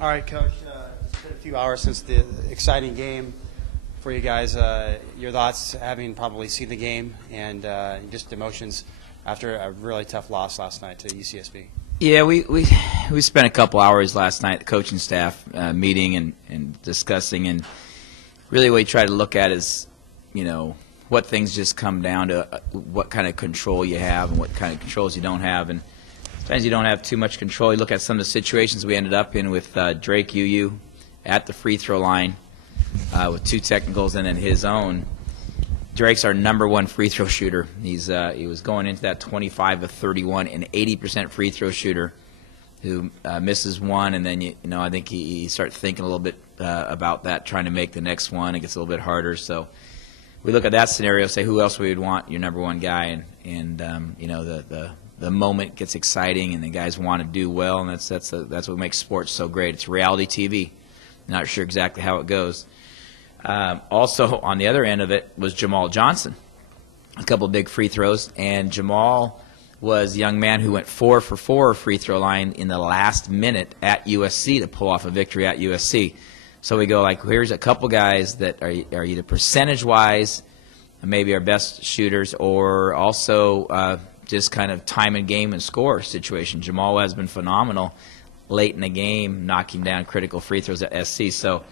All right, Coach. It's been a few hours since the exciting game for you guys. Your thoughts, having probably seen the game, and just emotions after a really tough loss last night to UCSB. Yeah, we spent a couple hours last night, the coaching staff meeting and discussing, and really what we try to look at is, what things just come down to what kind of control you have and what kind of controls you don't have. And sometimes you don't have too much control. You look at some of the situations we ended up in with Drake UU at the free throw line with 2 technicals and then his own. Drake's our #1 free throw shooter. He was going into that 25 of 31, an 80% free throw shooter who misses one, and then I think he starts thinking a little bit about that, trying to make the next one. It gets a little bit harder. So we look at that scenario, say who else we would want your #1 guy, and the moment gets exciting, and the guys want to do well, and that's what makes sports so great. It's reality TV. Not sure exactly how it goes. Also, on the other end of it was Jamal Johnson. A couple of big free throws, and Jamal was a young man who went 4 for 4 free throw line in the last minute at USC to pull off a victory at USC. So we go here's a couple guys that are either percentage-wise maybe our best shooters, or also just kind of time and game and score situation. Jamal has been phenomenal late in the game, knocking down critical free throws at SC. So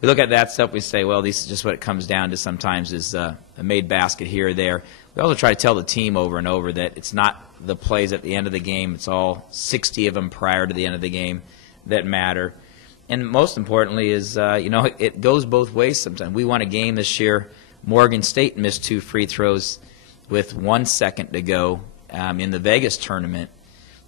we look at that stuff, we say, well, this is just what it comes down to sometimes is a made basket here or there. We also try to tell the team over and over that it's not the plays at the end of the game. It's all 60 of them prior to the end of the game that matter. And most importantly is, it goes both ways sometimes. We won a game this year. Morgan State missed 2 free throws with 1 second to go in the Vegas tournament,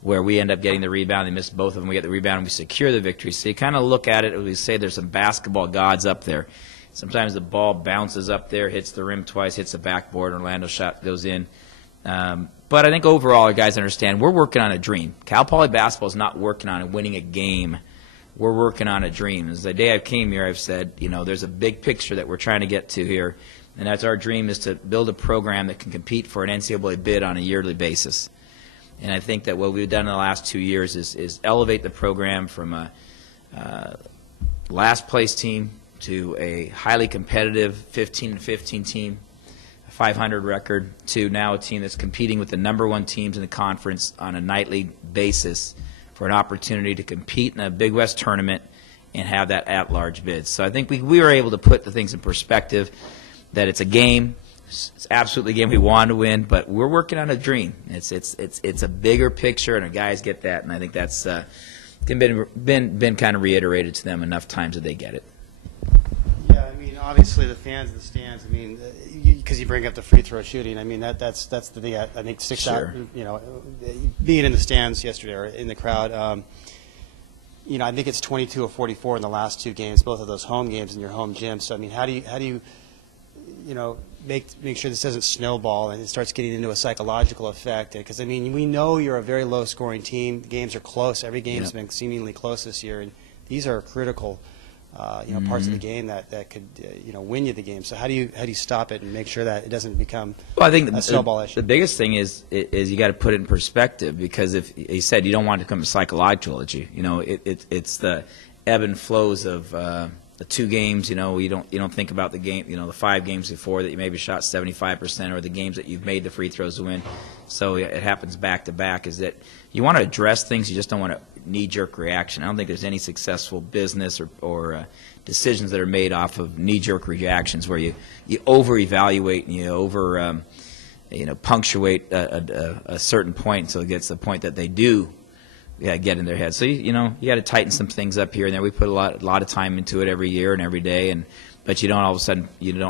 where we end up getting the rebound. They missed both of them. We get the rebound and we secure the victory. So you kind of look at it, we say there's some basketball gods up there. Sometimes the ball bounces up there, hits the rim twice, hits the backboard, Orlando shot goes in. But I think overall our guys understand we're working on a dream. Cal Poly basketball is not working on winning a game. We're working on a dream. As the day I came here, I've said, there's a big picture that we're trying to get to here, and that's our dream is to build a program that can compete for an NCAA bid on a yearly basis. And I think that what we've done in the last 2 years is elevate the program from a last place team to a highly competitive 15-15 team, a 500 record, to now a team that's competing with the #1 teams in the conference on a nightly basis for an opportunity to compete in a Big West tournament and have that at-large bid. So I think we were able to put the things in perspective, that it's a game. It's absolutely a game we want to win, but we're working on a dream. It's a bigger picture, and our guys get that, and I think that's been kind of reiterated to them enough times that they get it. Yeah, I mean, obviously the fans in the stands. I mean, because you bring up the free throw shooting. I mean, that's the thing I think sticks out. Being in the stands yesterday or in the crowd. I think it's 22 of 44 in the last 2 games, both of those home games in your home gym. So I mean, how do you make sure this doesn't snowball and it starts getting into a psychological effect? Because I mean, we know you're a very low-scoring team. The games are close. Every game's been seemingly close this year, and these are critical, parts of the game that could, win you the game. So how do you stop it and make sure that it doesn't become a snowball issue? The biggest thing is you got to put it in perspective, because if you said you don't want it to become a psychological issue, it's the ebb and flows of the 2 games. You don't think about the game, the 5 games before that you maybe shot 75%, or the games that you've made the free throws to win. So it happens back to back. Is that you want to address things, you just don't want a knee-jerk reaction. I don't think there's any successful business or decisions that are made off of knee-jerk reactions where you over-evaluate and you over punctuate a certain point until it gets to the point that they do get in their head. So you got to tighten some things up here and there. We put a lot of time into it every year and every day, but you don't all of a sudden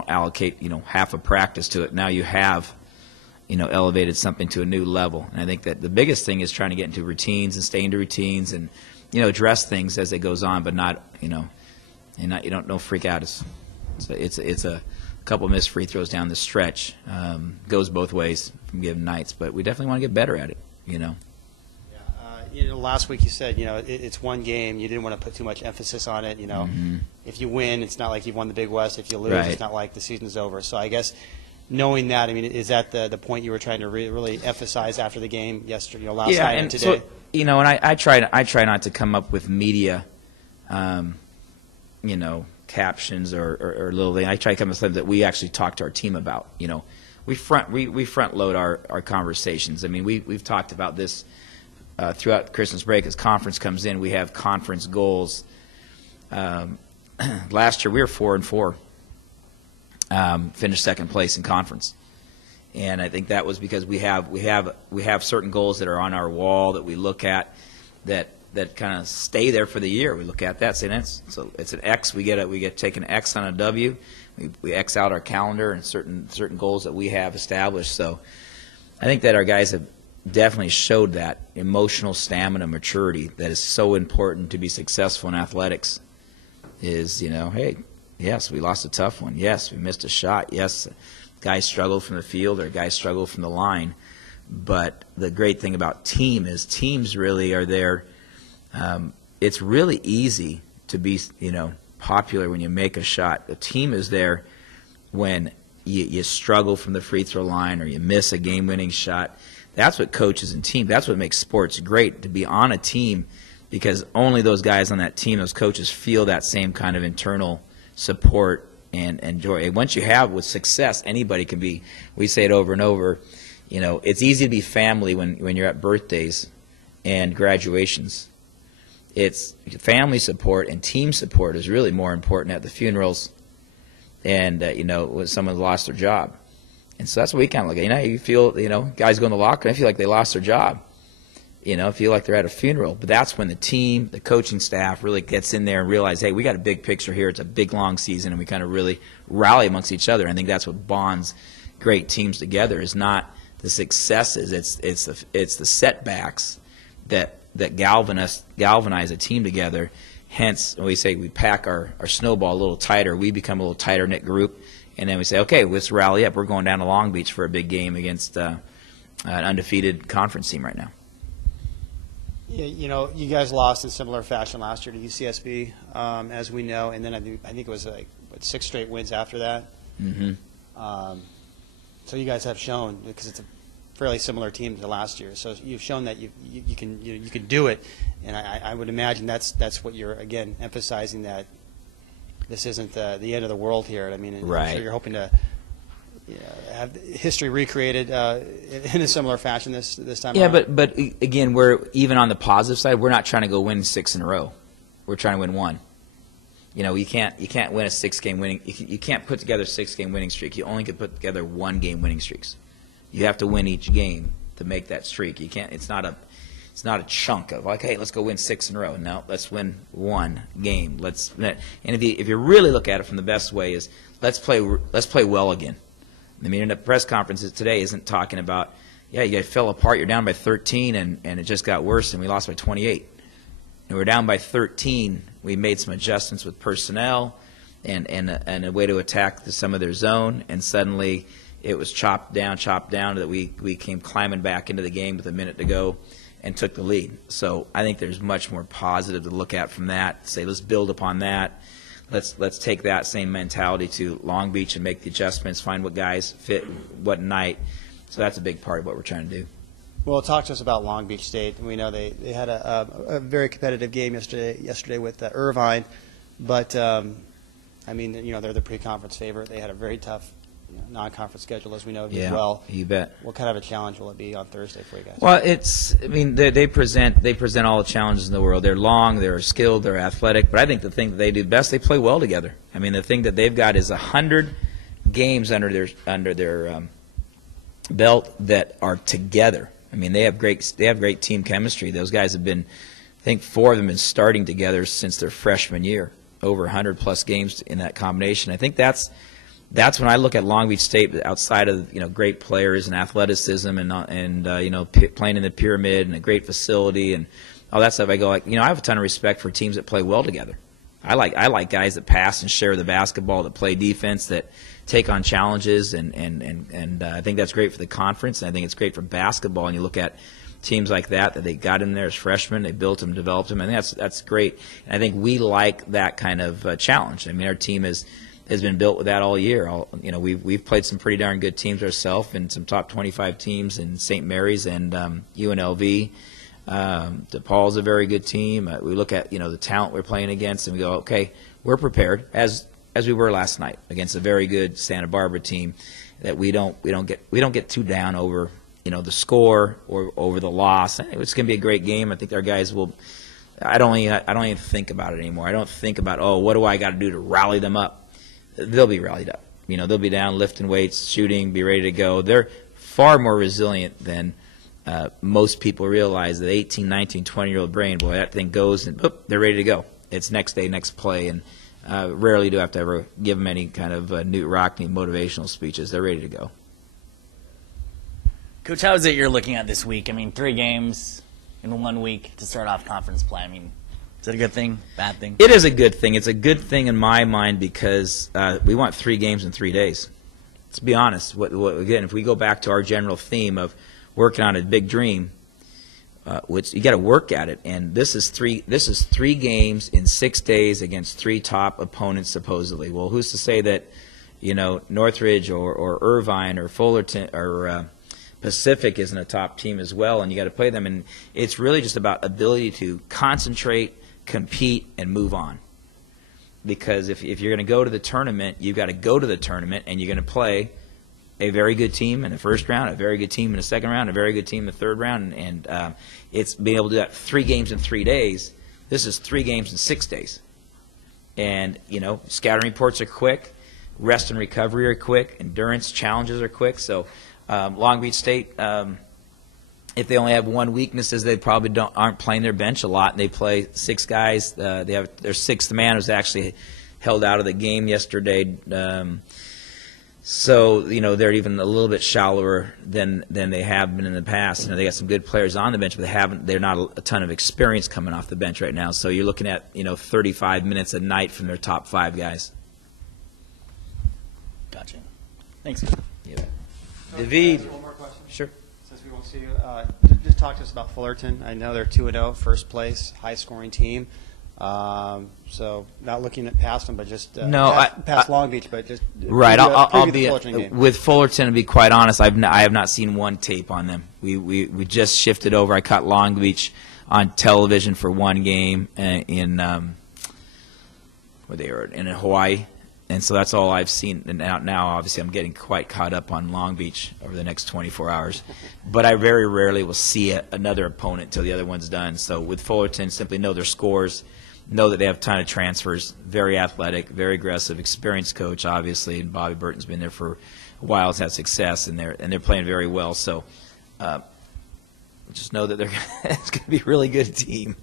allocate half a practice to it. Now you have elevated something to a new level. And I think that the biggest thing is trying to get into routines and stay into routines and address things as it goes on, but not don't freak out. It's a couple of missed free throws down the stretch. Goes both ways from given nights, but we definitely want to get better at it. Last week you said it's one game. You didn't want to put too much emphasis on it. If you win, it's not like you've won the Big West. If you lose, It's not like the season's over. So I guess knowing that, I mean, is that the point you were trying to really emphasize after the game yesterday, last night and today? So, and I try not to come up with media you know, captions or little thing. I try to come up with something that we actually talk to our team about. You know, we front load our conversations. I mean, we've talked about this throughout Christmas break. As conference comes in, we have conference goals. Last year we were 4-4, finished second place in conference, and I think that was because we have certain goals that are on our wall that we look at that kind of stay there for the year. We look at that, say so it's an X. We get take an X on a W. We X out our calendar and certain goals that we have established. So I think that our guys have definitely showed that emotional stamina, maturity that is so important to be successful in athletics. Is, you know, hey, yes, we lost a tough one. Yes, we missed a shot. Yes, guys struggled from the field or guys struggled from the line. But the great thing about team is teams really are there. It's really easy to be, you know, popular when you make a shot. The team is there when you struggle from the free throw line or you miss a game-winning shot. That's what coaches and team. That's what makes sports great, to be on a team, because only those guys on that team, those coaches, feel that same kind of internal support and joy. And once you have with success, anybody can be. We say it over and over. You know, it's easy to be family when you're at birthdays and graduations. It's family support and team support is really more important at the funerals and, you know, when someone lost their job. And so that's what we kind of look at. You know, you feel, you know, guys go in the locker room, they feel like they lost their job. You know, feel like they're at a funeral. But that's when the team, the coaching staff really gets in there and realize, hey, we got a big picture here. It's a big, long season, and we kind of really rally amongst each other. I think that's what bonds great teams together, is not the successes. It's the setbacks that galvanize a team together. Hence, when we say we pack our snowball a little tighter, we become a little tighter-knit group, and then we say, okay, let's rally up. We're going down to Long Beach for a big game against an undefeated conference team right now. Yeah, you know, you guys lost in similar fashion last year to UCSB, as we know, and then I think it was like 6 straight wins after that. Mm-hmm. So you guys have shown, because it's a fairly similar team to last year. So you've shown that you can do it, and I would imagine that's what you're again emphasizing, that this isn't the end of the world here. I mean, right. I'm sure you're hoping to have history recreated in a similar fashion this time. Yeah, around. but again, we're even on the positive side. We're not trying to go win 6 in a row. We're trying to win 1. You know, you can't win a 6-game winning. You can't put together a 6-game winning streak. You only can put together 1-game winning streaks. You have to win each game to make that streak. You can't. It's not a chunk of like, hey, let's go win 6 in a row. No, let's win 1 game. And if you really look at it from the best way, is let's play well again. I mean, in the press conferences today isn't talking about, yeah, you guys fell apart. You're down by 13, and it just got worse, and we lost by 28. And we're down by 13. We made some adjustments with personnel and a way to attack some of their zone, and suddenly it was chopped down that we came climbing back into the game with a minute to go and took the lead. So I think there's much more positive to look at from that. Say, let's build upon that. Let's take that same mentality to Long Beach and make the adjustments, find what guys fit what night. So that's a big part of what we're trying to do. Well, talk to us about Long Beach State. We know they had a very competitive game yesterday with Irvine, but I mean, you know, they're the pre-conference favorite. They had a very tough non-conference schedule, as we know, as well. You bet. What kind of a challenge will it be on Thursday for you guys? Well, I mean, they present all the challenges in the world. They're long, they're skilled, they're athletic, but I think the thing that they do best, they play well together. I mean, the thing that they've got is 100 games under their belt that are together. I mean, they have great team chemistry. Those guys have been, I think 4 of them have been starting together since their freshman year, over 100+ games in that combination. I think that's when I look at Long Beach State, outside of great players and athleticism and playing in the pyramid and a great facility and all that stuff. I go I have a ton of respect for teams that play well together. I like guys that pass and share the basketball, that play defense, that take on challenges, and I think that's great for the conference. And I think it's great for basketball. And you look at teams like that they got in there as freshmen, they built them, developed them. I think that's great. And I think we like that kind of challenge. I mean, our team has been built with that all year. We've played some pretty darn good teams ourselves, and some top 25 teams in St. Mary's and UNLV. DePaul's a very good team. We look at the talent we're playing against, and we go, okay, we're prepared as we were last night against a very good Santa Barbara team. That we don't get too down over the score or over the loss. It's going to be a great game. I think our guys will. I don't even think about it anymore. I don't think about what do I got to do to rally them up. They'll be rallied up. They'll be down lifting weights, shooting, be ready to go. They're far more resilient than most people realize. That 18, 19, 20-year-old brain, boy, that thing goes and boop, they're ready to go. It's next day, next play, and rarely do I have to ever give them any kind of Newt Rockney motivational speeches. They're ready to go. Coach, how is it you're looking at this week? 3 games in 1 week to start off conference play. Is it a good thing, bad thing? It is a good thing. It's a good thing in my mind because we want 3 games in 3 days. Let's be honest. Again, if we go back to our general theme of working on a big dream, which you got to work at it, and this is 3 games in 6 days against 3 top opponents supposedly. Well, who's to say that Northridge or Irvine or Fullerton or Pacific isn't a top team as well, and you got to play them, and it's really just about ability to concentrate, compete, and move on. Because if you're going to go to the tournament, you've got to go to the tournament, and you're going to play a very good team in the first round, a very good team in the second round, a very good team in the third round, and it's being able to do that 3 games in 3 days. This is 3 games in 6 days. And, scouting reports are quick, rest and recovery are quick, endurance challenges are quick, so Long Beach State, if they only have one weakness, is they probably aren't playing their bench a lot, and they play 6 guys. They have their 6th man was actually held out of the game yesterday, so they're even a little bit shallower than they have been in the past. They got some good players on the bench, but they're not a ton of experience coming off the bench right now. So you're looking at 35 minutes a night from their top 5 guys. Gotcha. Thanks. Yeah. David. One more question. Sure. Since we won't see you, just talk to us about Fullerton. I know they're 2-0, first place, high-scoring team. So not looking at past them, but just past Long Beach, but just right. I'll be Fullerton with Fullerton. To be quite honest, I have not seen one tape on them. We just shifted over. I caught Long Beach on television for 1 game in where they were in Hawaii. And so that's all I've seen. And now, obviously, I'm getting quite caught up on Long Beach over the next 24 hours. But I very rarely will see another opponent until the other one's done. So with Fullerton, simply know their scores, know that they have a ton of transfers, very athletic, very aggressive, experienced coach, obviously. And Bobby Burton's been there for a while, has had success, and they're playing very well. So just know that it's going to be a really good team.